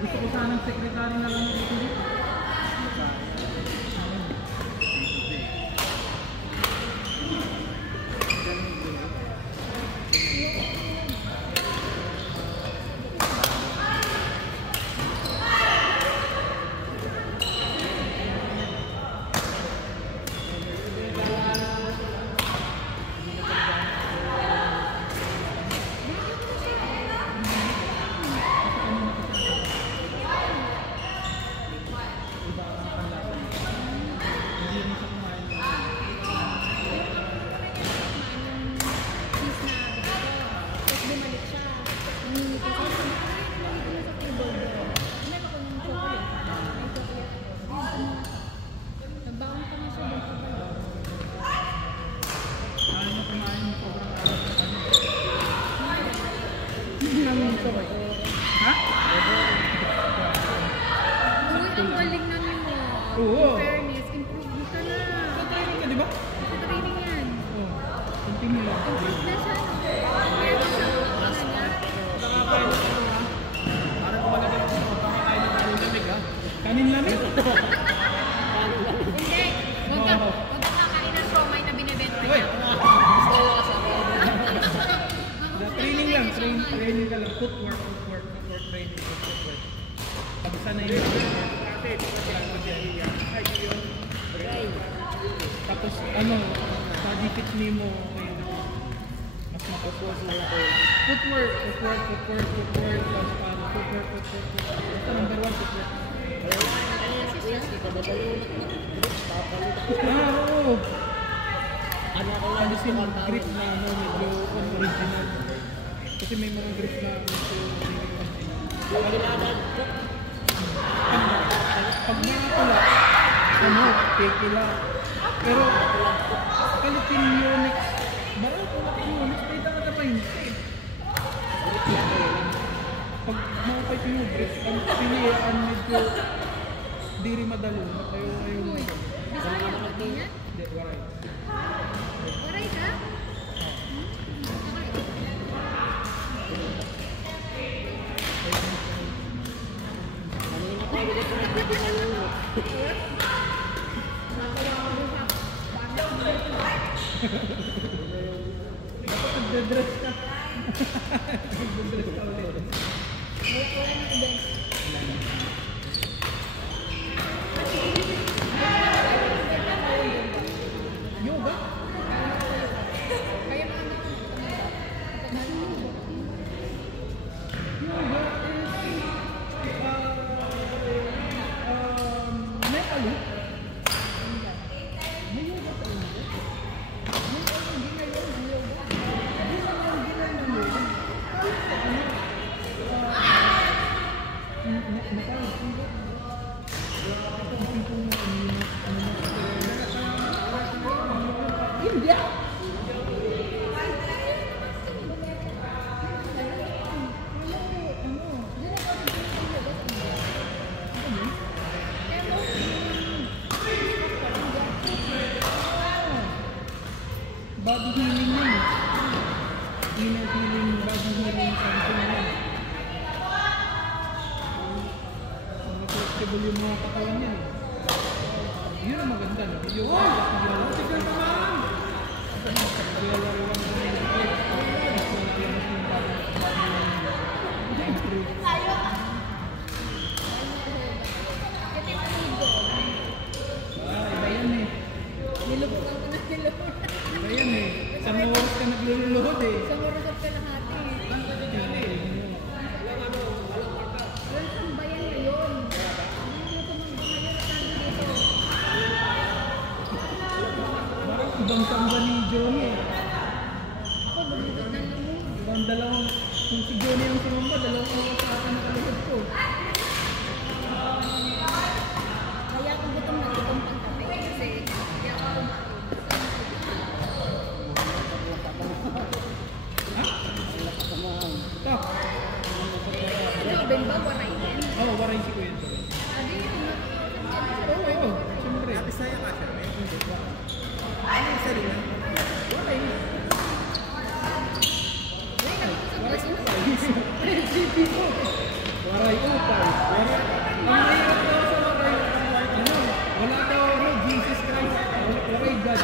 Gusto ko sanang sekretary na lang dito. Ha? Ang galing na nyo. Oo. Fairness, improve ka na. Training ka, di ba? Training yan. Oo. Continue lang. Improve na siya. Kaya mo siya sa kanya. Parang kumaganda yung pamakain ng kanin lamig, ha? Kanin lamig? Hindi. Huwag ka kakain ng siomay na binibenta niya. Training lang. Training ka lang. Footwork training. Footwork. Tapos sana yun. Tapos ano, sa dikit mo mas mapapos na ako. Footwork. Tapos parang footwork. Basta number 1, footwork. Oo. Ano yung grip na medyo original. Kasi may mga grip na pag mga pula, peke lang. Pero kalitin Unix, barato na Unix, pwede ka na pa yun. Pag mga pa yung grip, ang pilihan medyo di rin madalo. Ayaw mo. Bisaya ba niya? Hindi, waray. Waray ka? Dapat nagdadress ka. Nagdadress ka ulit. Yoga? Body healing yun eh. Inner healing, body healing, something yun. Flexible yung mga katawan yan eh. Yun ang maganda no? Yung naglalaro. Tignan naman! Naglalaro lang sa mga ito. Mas malalamas yung body improve. Iba yan eh. Nilubukan ko na nilubog. Ayan eh, sa oras ka nagluluhod eh. Sa oras ka lahati. Walang sambayan ngayon. ibang samba ni Johnny eh. Ako, bumibig ng lamog. Ibang dalawang, kung si Johnny ang sumamba, dalawang oras sa akin nakalagod ko. Kaya ako gutom na gutom pang kape. Kasi hindi ako kumain. Ha? Ito. Joben ba? Waray din. Oo, waray si Kuya Johnny. Adi yun. Oo, siyempre. Bisaya ka siya, eh. Ano yung sarili? Waray. Waray upay. Ang mahirap daw sa waray, ano, wala daw ano, Jesus Christ. Waray God.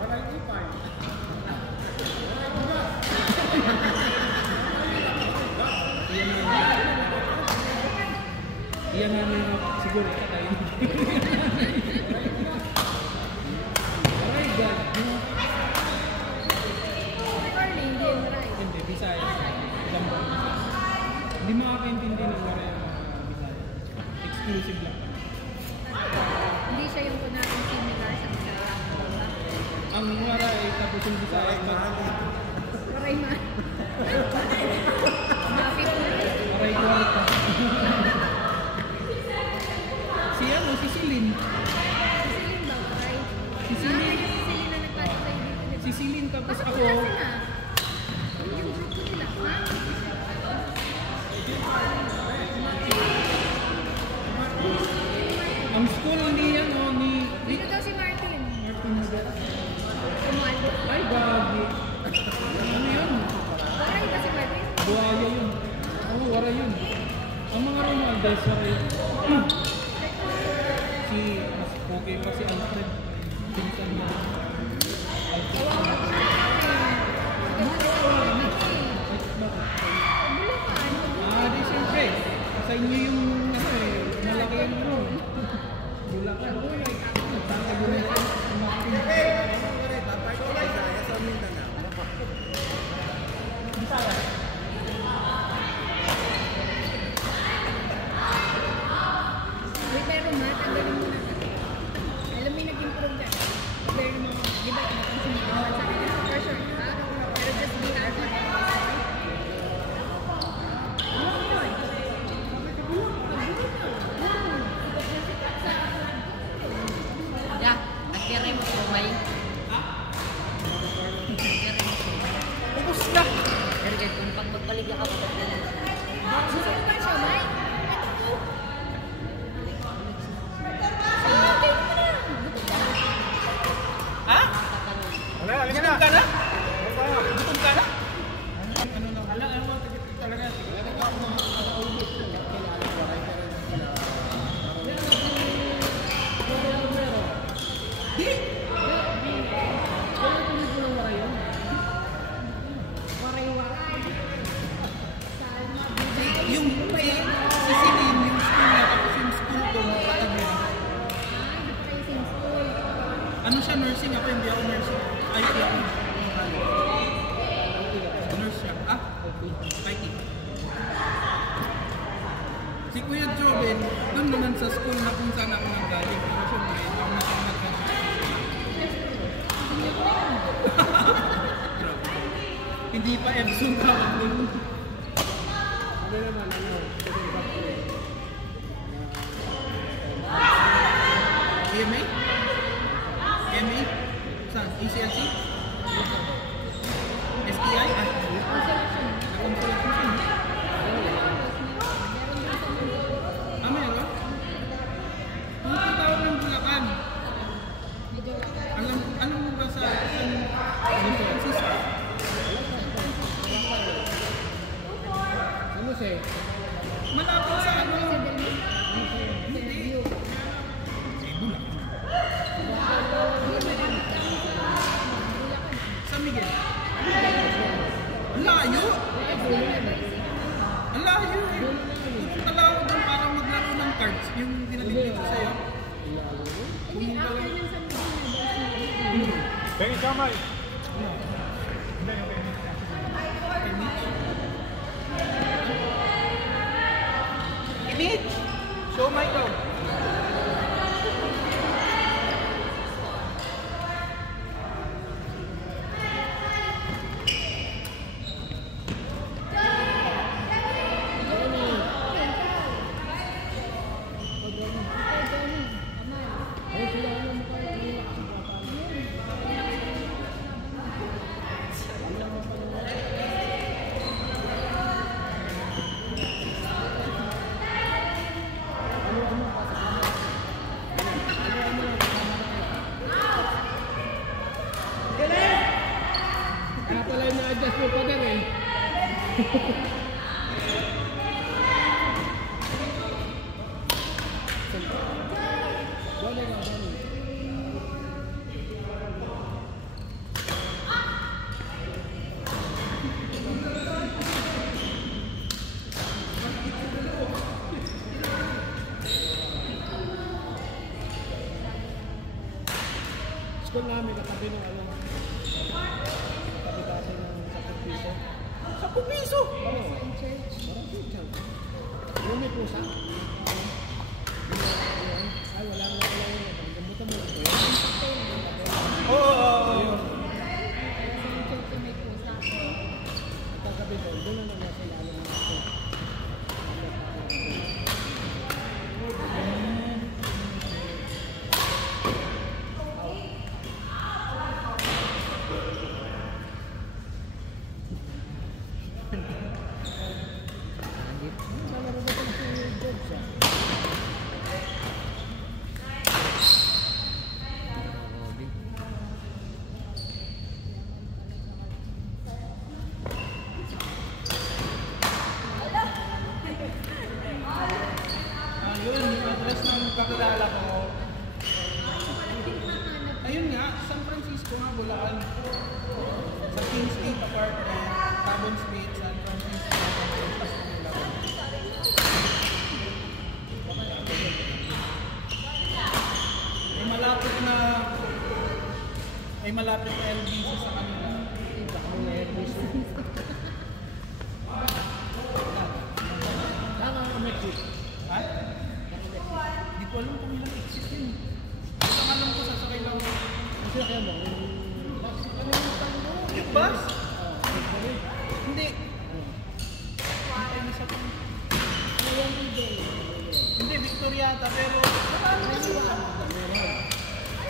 Waray upay. Iyan nga nila siguro katayin. Waray God. Carly, hindi yun waray. Hindi, Bisaya. Alam mo. Hindi makakaintindi ng waray ang Bisaya. Exclusive lang. Hindi siya yung kunakang similar sa mga. Ang waray tapos yung Bisaya. Waray ma. Mapit na. Waray kwarta. Si ano, si Silin. Sisilin ba waray? Si Silin. Sisilin na nagpatay dito. Si Silin tapos Bakit ako. wala sila? Yung grupo nila, ha? Ang school ni ano, ni Dito daw si Martin. Martin Hugo. Kumaldo. Ay, gagi. Ano yun? Waray ba si Martin? Buhaya yun. Oo, waray yun. Ang mga Ronaldos, waray yun. Si, mas okay pa si Alfred. Pinsan niya. Alfred. Di siyempre. Sa inyo yung, ano eh, malaki yung ano. Bulacan. Nagtatagunan sa Martin. Bisaya sa Mindanao. Bisaya. Uy, pero ma, tanggalin mo na. Alam mo yung nag-improve ka. Pero mo, di ba, napansin mo naman sa akin, for sure, ha? Pero just be careful. Ya, nagkira mo po may. Ubus na. Pero kahit kung pag magbalik ka pa. Susunod ka siya, Mike. Ha? Wala, alis Gutom ka na? Wala. Gutom ka na? Ano na? Alam mo, talaga. Di! Wala tuloy ko ng waray yun. Waray-waray. Yung si Celine, yung school niya, tapos yung school ko, katabi. Hindi pa kayo same school. Ano siya, nursing? Ako hindi ako nursing. IT ako. Nurse siya. Ah? IT. Si Kuya Joven, doon naman sa school na kung saan ako nanggaling. Pero syempre, hindi ako nagkakaroon. Hindi pa Epson tawag doon. Ano naman, ano? EMA? EMA? Saan? ECLC? STI? Ah, na-consolation. Ah, meron? Ang tawag ng Bulacan. Alam mo ba sa San Francisco? Ano siya? Malapit sa ano? Interview. Eh, Bulacan. San Miguel. Ang layo! Ang layo eh. Pupunta lang ako doon para maglaro ng cards. Yung dinatid ko sa'yo. Hindi, after ng San Miguel. Benny Kamay. Image! Show my ikaw. School namin katabi ng ano. Katabi dati ng 10 piso. 10 piso? Oo. Sa church. Parang teacher. Yung may pusa. Ay, wala yun. Gamutan mo. Oo. Sa church may pusa. Katabi doon na lang nasa ilalim ng school. Nalaro ba itong si George siya? Ayun, yung address ng kakilala ko. Ayun nga, San Francisco nga, Bulacan. Sa Kings Gate Apartment, Cabon Street, San Francisco. May malapit na LBC sa kanila. Kami na Airbus. Nakaka-metric. Ha? Hindi ko alam kung ilang exit yun. Basta alam ko, sasakay lang ako. Kasi kaya mo, Yung bus? Hindi. Ay, nasa pa. Hindi, Victoriata, pero wala naman siya.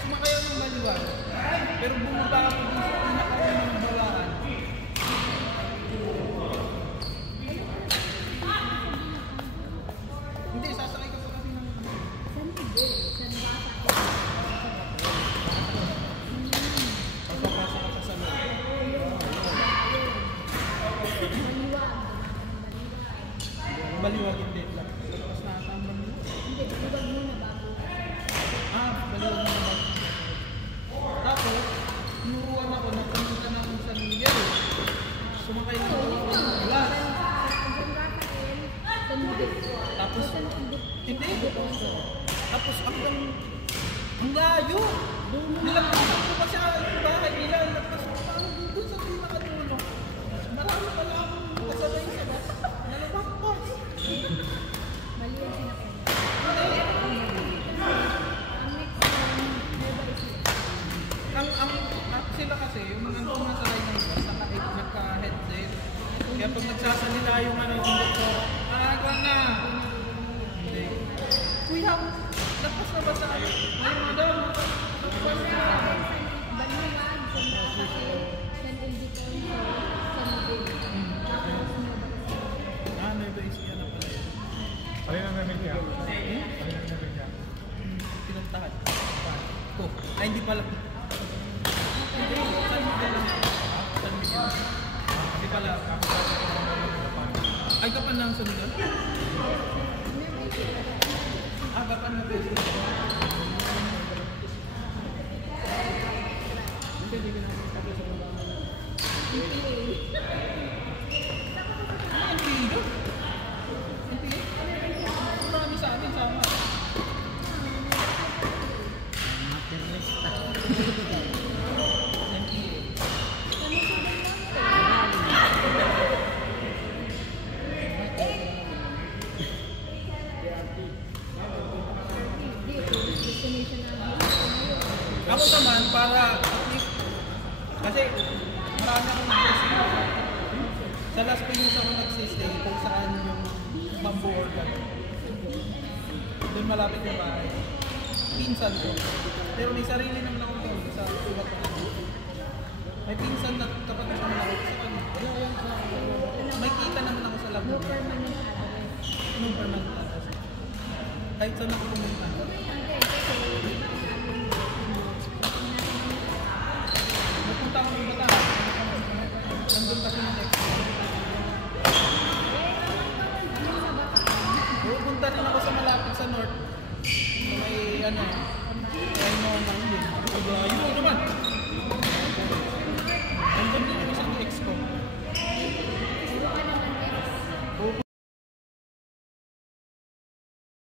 Sumakay ako ng Maliwan. Pero bumaba ako dun sa pinaka-una ng Balaan. Hindi, sasakay ka pa kasi ng... Pasok-pasok ka sa loob. Baliwag hindi. Tapos na ata ang Baliwag. Baliwag na naman. Tapos, tinuruan ako na pumunta na akong San Miguel. Sumakay na ako ng bus. Tapos, hindi. Tapos, ang layo. Nilagpasan ko pa siya yung bahay nila. Tapos, parang doon sa pinakadulo. Marami pala akong kasabay sa bus. Nalabak ko. Sila kasi, yung mga sumasakay ng bus, nagka-headset. Kaya pag nagsasalita yung doktor, aga na! Hindi. Kuya, lakas na ba sa ay madam? Lakas na! May ba isya na pala yun? Alin ang namin niya? Alin ang namin niya? Pinuntahan. Ito. Ay, hindi pala. Hindi, San Miguel lang. San Miguel. Hindi pala. Ay, kapan lang San Miguel? Kapan na pwede. hindi ka namin tabi sa baba mo. Marami sa amin, sama. Ako naman, para at least, kasi marami akong nagsistay. Sa Las Piñas ako nagsistay kung saan yung bamboo organ. Doon malapit yung bahay. Pinsan ko. Pero may sarili naman akong tingin sa sulat ko. May pinsan na kapatid naman ako sa kanya. May kita naman ako sa Laguna. Nung permanent address. Kahit saan ako pumunta. Napunta ako ng Bataan. Nandun kasi ng ex. Pupunta rin ako sa malapit sa north. May ano,